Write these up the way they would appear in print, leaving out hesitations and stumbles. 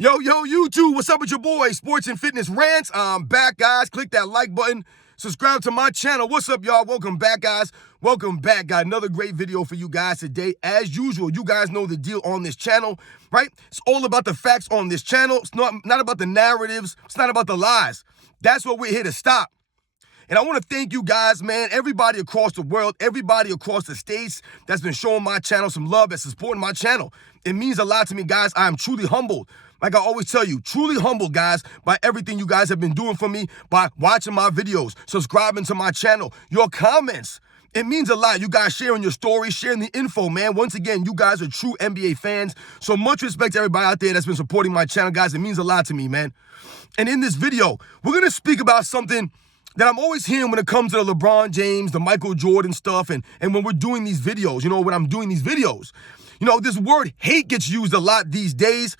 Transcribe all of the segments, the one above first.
Yo, YouTube, what's up with your boy? Sports and Fitness Rants. I'm back, guys. Click that like button. Subscribe to my channel. What's up, y'all? Welcome back, guys. Welcome back. Got another great video for you guys today. As usual, you guys know the deal on this channel, right? It's all about the facts on this channel. It's not about the narratives. It's not about the lies. That's what we're here to stop. And I want to thank you guys, man, everybody across the world, everybody across the states that's been showing my channel some love, that's supporting my channel. It means a lot to me, guys. I am truly humbled. Like I always tell you, truly humbled, guys, by everything you guys have been doing for me, by watching my videos, subscribing to my channel, your comments. It means a lot. You guys sharing your stories, sharing the info, man. Once again, you guys are true NBA fans. So much respect to everybody out there that's been supporting my channel, guys. It means a lot to me, man. And in this video, we're going to speak about something that I'm always hearing when it comes to the Lebron James, the Michael Jordan stuff, and when we're doing these videos, when I'm doing these videos. This word hate gets used a lot these days,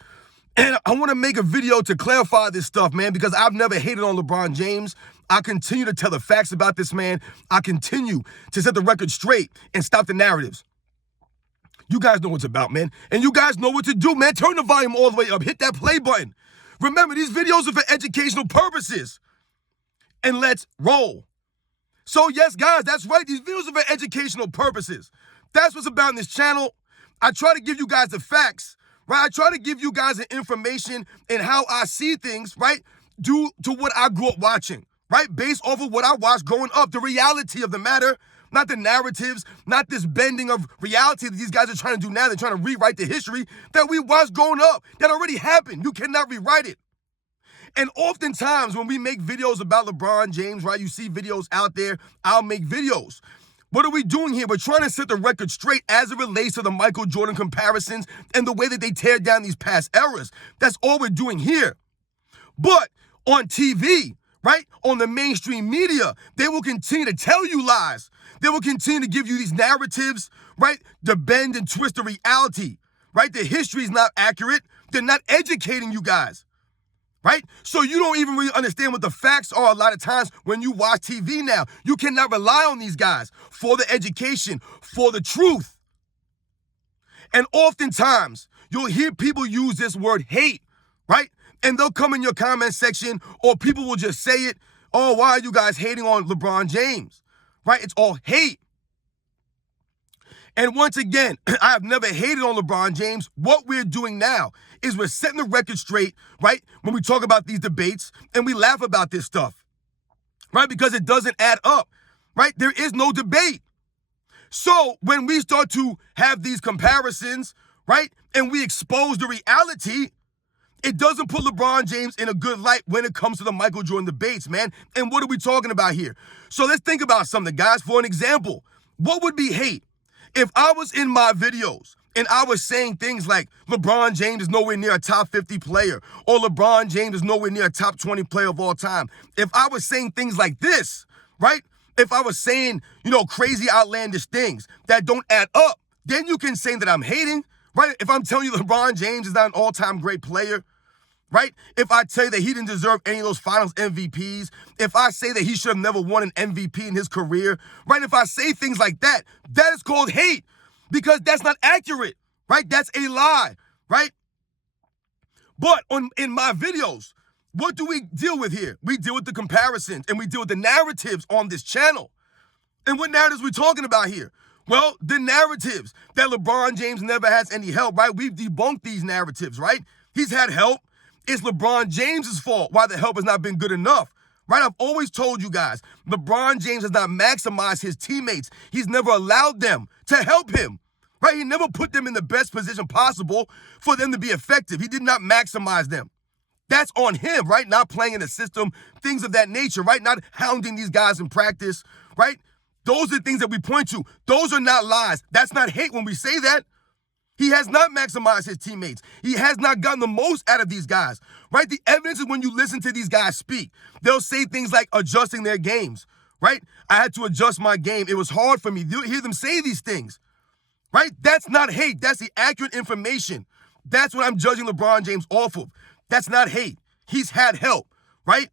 and I want to make a video to clarify this stuff, man, because I've never hated on LeBron James. I continue to tell the facts about this man. I continue to set the record straight and stop the narratives. You guys know what it's about, man, and you guys know what to do, man. Turn the volume all the way up. Hit that play button. Remember, these videos are for educational purposes. And let's roll. So yes, guys, that's right. These videos are for educational purposes. That's what's about in this channel. I try to give you guys the facts, right? I try to give you guys the information and how I see things, right? Due to what I grew up watching, right? Based off of what I watched growing up, the reality of the matter, not the narratives, not this bending of reality that these guys are trying to do now. They're trying to rewrite the history that we watched growing up. That already happened. You cannot rewrite it. And oftentimes when we make videos about LeBron James, right, you see videos out there, I'll make videos. What are we doing here? We're trying to set the record straight as it relates to the Michael Jordan comparisons and the way that they tear down these past eras. That's all we're doing here. But on TV, right, on the mainstream media, they will continue to tell you lies. They will continue to give you these narratives, right, to bend and twist the reality, right? The history is not accurate. They're not educating you guys. Right? So you don't even really understand what the facts are a lot of times when you watch TV now. You cannot rely on these guys for the education, for the truth. And oftentimes, you'll hear people use this word hate, right? And they'll come in your comment section, or people will just say it, oh, why are you guys hating on LeBron James? Right? It's all hate. And once again, I've never hated on LeBron James. What we're doing now is we're setting the record straight, right? When we talk about these debates and we laugh about this stuff, right? Because it doesn't add up, right? There is no debate. So when we start to have these comparisons, right? And we expose the reality, it doesn't put LeBron James in a good light when it comes to the Michael Jordan debates, man. And what are we talking about here? So let's think about something, guys. For an example, what would be hate? If I was in my videos and I was saying things like LeBron James is nowhere near a top 50 player, or LeBron James is nowhere near a top 20 player of all time, if I was saying things like this, right? If I was saying, crazy outlandish things that don't add up, then you can say that I'm hating, right? If I'm telling you LeBron James is not an all-time great player, right? If I tell you that he didn't deserve any of those finals MVPs, if I say that he should have never won an MVP in his career, right? If I say things like that, that is called hate because that's not accurate, right? That's a lie, right? But in my videos, what do we deal with here? We deal with the comparisons and we deal with the narratives on this channel. And what narratives are we talking about here? Well, the narratives that LeBron James never has any help, right? We've debunked these narratives, right? He's had help. It's LeBron James's fault why the help has not been good enough, right? I've always told you guys, LeBron James has not maximized his teammates. He's never allowed them to help him, right? He never put them in the best position possible for them to be effective. He did not maximize them. That's on him, right? Not playing in the system, things of that nature, right? Not hounding these guys in practice, right? Those are things that we point to. Those are not lies. That's not hate when we say that. He has not maximized his teammates. He has not gotten the most out of these guys, right? The evidence is when you listen to these guys speak. They'll say things like adjusting their games, right? I had to adjust my game. It was hard for me. You'll hear them say these things, right? That's not hate. That's the accurate information. That's what I'm judging LeBron James off of. That's not hate. He's had help, right?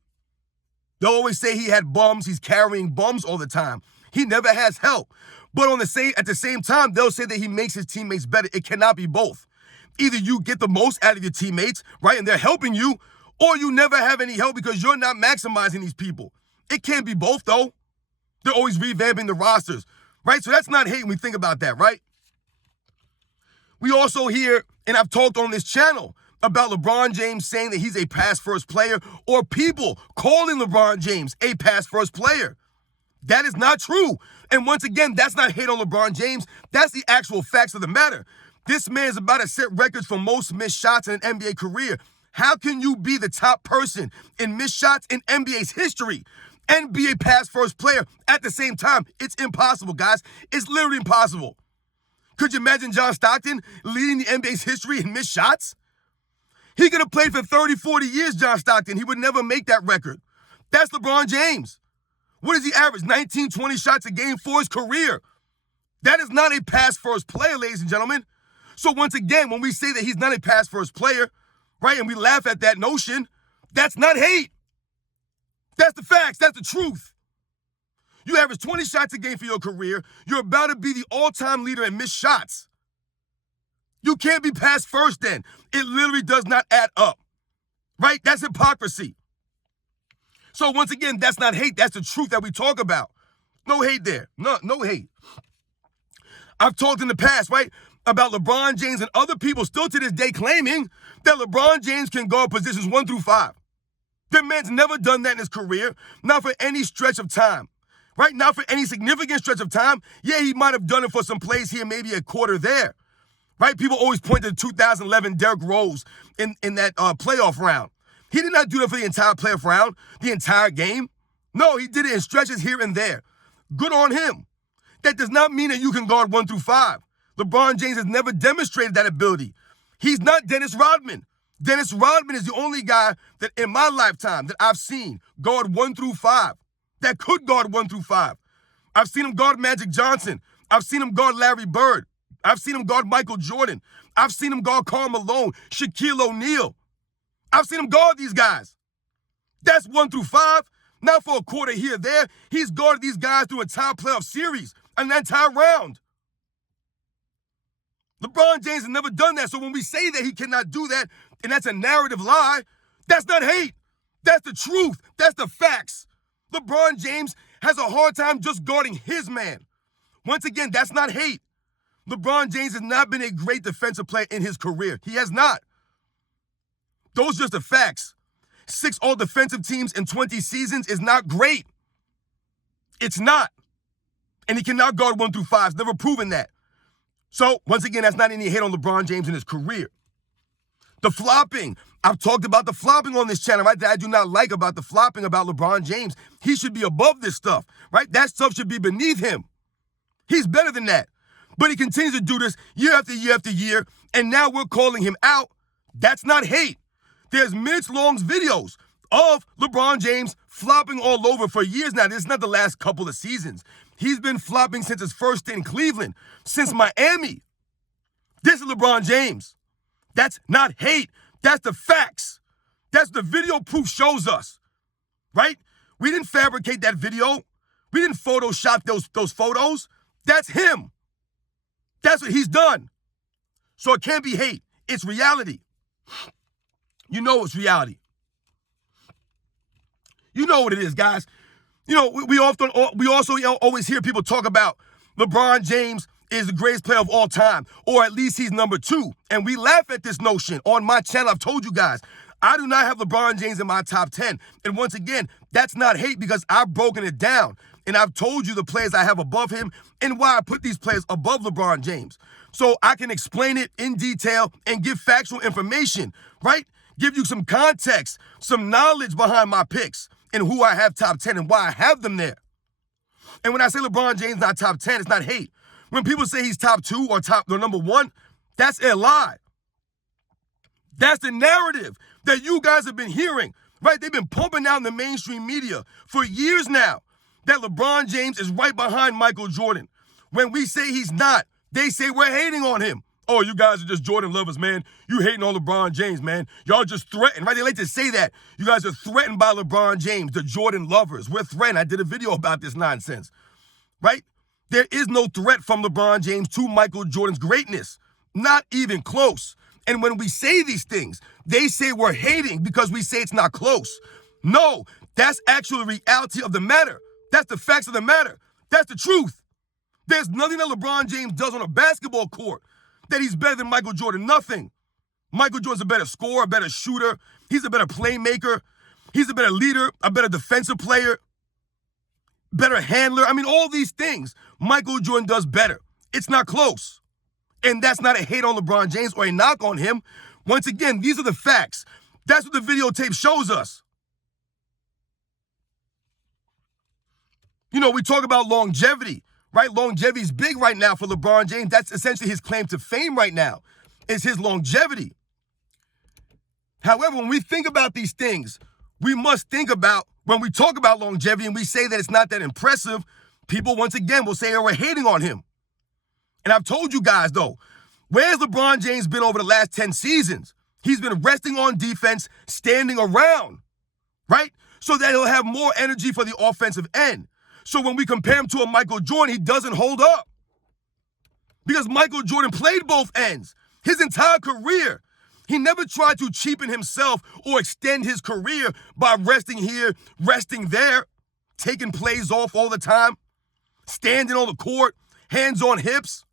They'll always say he had bums. He's carrying bums all the time. He never has help. But at the same time, they'll say that he makes his teammates better. It cannot be both. Either you get the most out of your teammates, right, and they're helping you, or you never have any help because you're not maximizing these people. It can't be both, though. They're always revamping the rosters, right? So that's not hate when we think about that, right? We also hear, and I've talked on this channel, about LeBron James saying that he's a pass-first player, or people calling LeBron James a pass-first player. That is not true. And once again, that's not hate on LeBron James. That's the actual facts of the matter. This man is about to set records for most missed shots in an NBA career. How can you be the top person in missed shots in NBA's history and be a pass-first player at the same time? It's impossible, guys. It's literally impossible. Could you imagine John Stockton leading the NBA's history in missed shots? He could have played for 30, 40 years, John Stockton. He would never make that record. That's LeBron James. What does he average? 19, 20 shots a game for his career. That is not a pass-first player, ladies and gentlemen. So once again, when we say that he's not a pass-first player, right, and we laugh at that notion, that's not hate. That's the facts. That's the truth. You average 20 shots a game for your career. You're about to be the all-time leader in missed shots. You can't be pass first then. It literally does not add up, right? That's hypocrisy. So once again, that's not hate. That's the truth that we talk about. No hate there. No hate. I've talked in the past, right, about LeBron James and other people still to this day claiming that LeBron James can guard positions 1 through 5. The man's never done that in his career, not for any stretch of time, right? Not for any significant stretch of time. Yeah, he might have done it for some plays here, maybe a quarter there. Right? People always point to the 2011 Derrick Rose in that playoff round. He did not do that for the entire playoff round, the entire game. No, he did it in stretches here and there. Good on him. That does not mean that you can guard 1 through 5. LeBron James has never demonstrated that ability. He's not Dennis Rodman. Dennis Rodman is the only guy that in my lifetime that I've seen guard 1 through 5, that could guard 1 through 5. I've seen him guard Magic Johnson. I've seen him guard Larry Bird. I've seen him guard Michael Jordan. I've seen him guard Karl Malone, Shaquille O'Neal. I've seen him guard these guys. That's 1 through 5. Not for a quarter here or there. He's guarded these guys through an entire playoff series, an entire round. LeBron James has never done that. So when we say that he cannot do that, and that's a narrative lie, that's not hate. That's the truth. That's the facts. LeBron James has a hard time just guarding his man. Once again, that's not hate. LeBron James has not been a great defensive player in his career. He has not. Those are just the facts. 6 all-defensive teams in 20 seasons is not great. It's not. And he cannot guard 1 through 5. He's never proven that. So, once again, that's not any hate on LeBron James in his career. The flopping. I've talked about the flopping on this channel, right? That I do not like about the flopping about LeBron James. He should be above this stuff, right? That stuff should be beneath him. He's better than that. But he continues to do this year after year after year, and now we're calling him out. That's not hate. There's minutes-long videos of LeBron James flopping all over for years now. This is not the last couple of seasons. He's been flopping since his first stint in Cleveland, since Miami. This is LeBron James. That's not hate. That's the facts. That's the video proof shows us, right? We didn't fabricate that video. We didn't Photoshop those photos. That's him. That's what he's done. So it can't be hate. It's reality. You know it's reality. You know what it is, guys. You know, we also always hear people talk about LeBron James is the greatest player of all time, or at least he's number 2. And we laugh at this notion on my channel. I've told you guys, I do not have LeBron James in my top 10. And once again, that's not hate because I've broken it down. And I've told you the players I have above him and why I put these players above LeBron James. So I can explain it in detail and give factual information, right? Give you some context, some knowledge behind my picks and who I have top 10 and why I have them there. And when I say LeBron James not top 10, it's not hate. When people say he's top 2 or number 1, that's a lie. That's the narrative that you guys have been hearing, right? They've been pumping out in the mainstream media for years now that LeBron James is right behind Michael Jordan. When we say he's not, they say we're hating on him. Oh, you guys are just Jordan lovers, man. You hating on LeBron James, man. Y'all just threatened, right? They like to say that. You guys are threatened by LeBron James, the Jordan lovers. We're threatened. I did a video about this nonsense, right? There is no threat from LeBron James to Michael Jordan's greatness. Not even close. And when we say these things, they say we're hating because we say it's not close. No, that's actually the reality of the matter. That's the facts of the matter. That's the truth. There's nothing that LeBron James does on a basketball court that he's better than Michael Jordan. Nothing. Michael Jordan's a better scorer, a better shooter. He's a better playmaker. He's a better leader, a better defensive player, better handler. I mean, all these things Michael Jordan does better. It's not close. And that's not a hate on LeBron James or a knock on him. Once again, these are the facts. That's what the videotape shows us. You know, we talk about longevity, right? Longevity is big right now for LeBron James. That's essentially his claim to fame right now, is his longevity. However, when we think about these things, we must think about, when we talk about longevity and we say that it's not that impressive, people once again will say, oh, we're hating on him. And I've told you guys, though, where's LeBron James been over the last 10 seasons? He's been resting on defense, standing around, right? So that he'll have more energy for the offensive end. So when we compare him to a Michael Jordan, he doesn't hold up. Because Michael Jordan played both ends his entire career. He never tried to cheapen himself or extend his career by resting here, resting there, taking plays off all the time, standing on the court, hands on hips.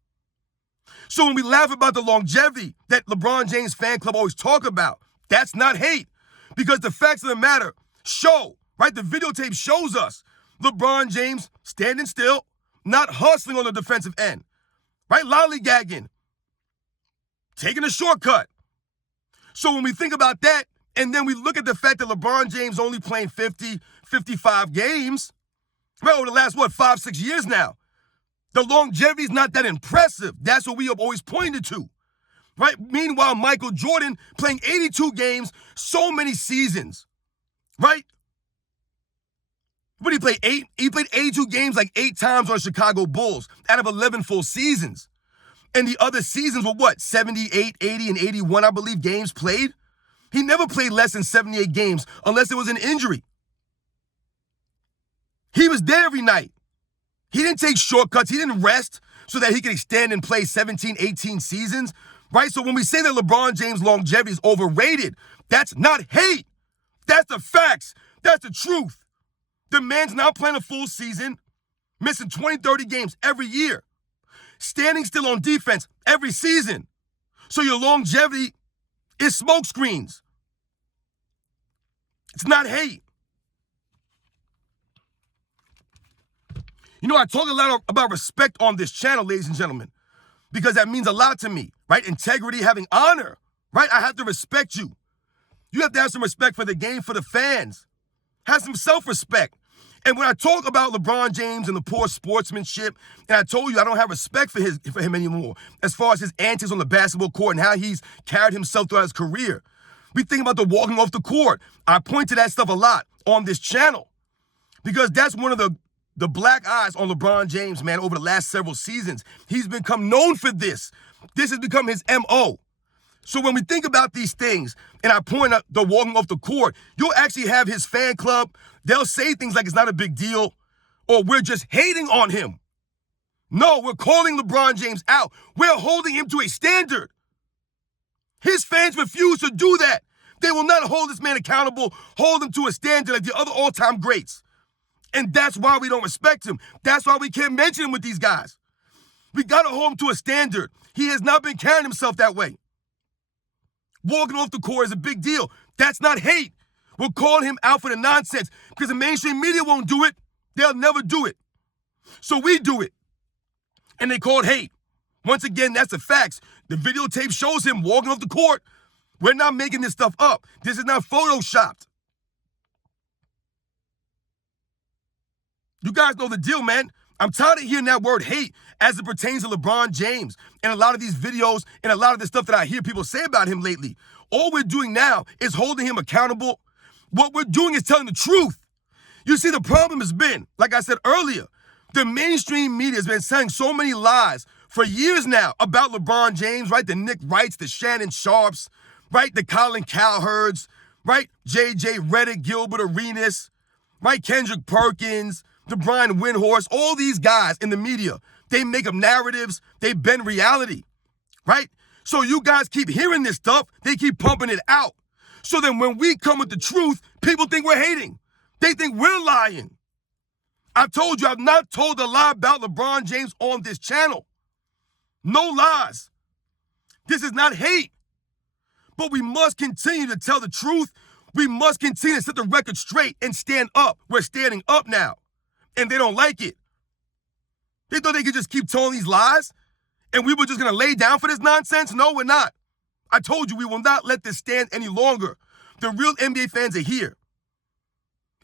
So when we laugh about the longevity that LeBron James fan club always talk about, that's not hate. Because the facts of the matter show, right? The videotape shows us LeBron James standing still, not hustling on the defensive end, right? Lollygagging, taking a shortcut. So when we think about that, and then we look at the fact that LeBron James only playing 50, 55 games, right, over the last, 5-6 years now, the longevity is not that impressive. That's what we have always pointed to, right? Meanwhile, Michael Jordan playing 82 games, so many seasons, right? But he played 82 games like 8 times on Chicago Bulls out of 11 full seasons. And the other seasons were 78, 80, and 81, I believe, games played. He never played less than 78 games unless it was an injury. He was there every night. He didn't take shortcuts. He didn't rest so that he could extend and play 17, 18 seasons, right? So when we say that LeBron James' longevity is overrated, that's not hate. That's the facts. That's the truth. The man's now playing a full season, missing 20, 30 games every year, standing still on defense every season. So your longevity is smoke screens. It's not hate. You know, I talk a lot about respect on this channel, ladies and gentlemen, because that means a lot to me, right? Integrity, having honor, right? I have to respect you. You have to have some respect for the game, for the fans. Have some self-respect. And when I talk about LeBron James and the poor sportsmanship, and I told you I don't have respect for him anymore as far as his antics on the basketball court and how he's carried himself throughout his career. We think about the walking off the court. I point to that stuff a lot on this channel because that's one of the black eyes on LeBron James, man, over the last several seasons. He's become known for this. This has become his MO. So when we think about these things, and I point out the walking off the court, you'll actually have his fan club. They'll say things like it's not a big deal, or we're just hating on him. No, we're calling LeBron James out. We're holding him to a standard. His fans refuse to do that. They will not hold this man accountable, hold him to a standard like the other all-time greats. And that's why we don't respect him. That's why we can't mention him with these guys. We got to hold him to a standard. He has not been carrying himself that way. Walking off the court is a big deal. That's not hate. We're calling him out for the nonsense because the mainstream media won't do it. They'll never do it. So we do it. And they call it hate. Once again, that's the facts. The videotape shows him walking off the court. We're not making this stuff up. This is not photoshopped. You guys know the deal, man. I'm tired of hearing that word hate as it pertains to LeBron James and a lot of these videos and a lot of the stuff that I hear people say about him lately. All we're doing now is holding him accountable. What we're doing is telling the truth. You see, the problem has been, like I said earlier, the mainstream media has been saying so many lies for years now about LeBron James, right? The Nick Wrights, the Shannon Sharps, right? The Colin Cowherds, right? J.J. Redick, Gilbert Arenas, right? Kendrick Perkins, the Brian Windhorst, all these guys in the media, they make up narratives, they bend reality, right? So you guys keep hearing this stuff. They keep pumping it out. So then when we come with the truth, people think we're hating. They think we're lying. I've told you, I've not told a lie about LeBron James on this channel. No lies. This is not hate. But we must continue to tell the truth. We must continue to set the record straight and stand up. We're standing up now. And they don't like it. They thought they could just keep telling these lies and we were just going to lay down for this nonsense? No, we're not. I told you we will not let this stand any longer. The real NBA fans are here.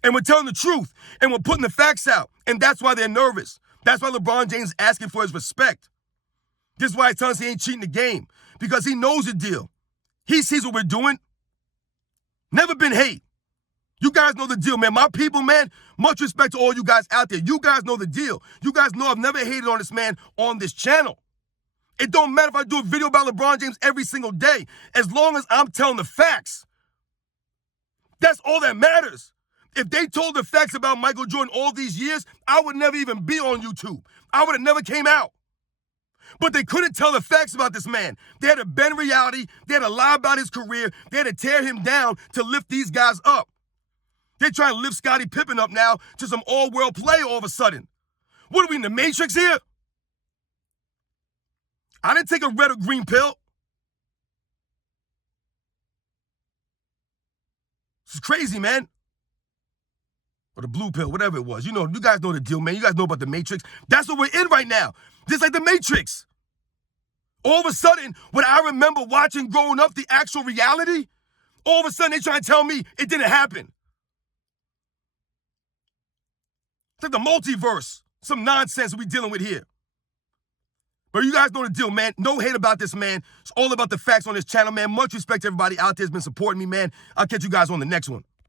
And we're telling the truth. And we're putting the facts out. And that's why they're nervous. That's why LeBron James is asking for his respect. This is why he's telling us he ain't cheating the game. Because he knows the deal. He sees what we're doing. Never been hate. You guys know the deal, man. My people, man, much respect to all you guys out there. You guys know the deal. You guys know I've never hated on this man on this channel. It don't matter if I do a video about LeBron James every single day, as long as I'm telling the facts. That's all that matters. If they told the facts about Michael Jordan all these years, I would never even be on YouTube. I would have never came out. But they couldn't tell the facts about this man. They had to bend reality. They had to lie about his career. They had to tear him down to lift these guys up. They're trying to lift Scottie Pippen up now to some all-world player all of a sudden. What are we in the Matrix here? I didn't take a red or green pill. This is crazy, man. Or the blue pill, whatever it was. You know, you guys know the deal, man. You guys know about the Matrix. That's what we're in right now. Just like the Matrix. All of a sudden, when I remember watching growing up the actual reality, all of a sudden they try to tell me it didn't happen. It's like the multiverse. Some nonsense we're dealing with here. But you guys know the deal, man. No hate about this, man. It's all about the facts on this channel, man. Much respect to everybody out there who's been supporting me, man. I'll catch you guys on the next one.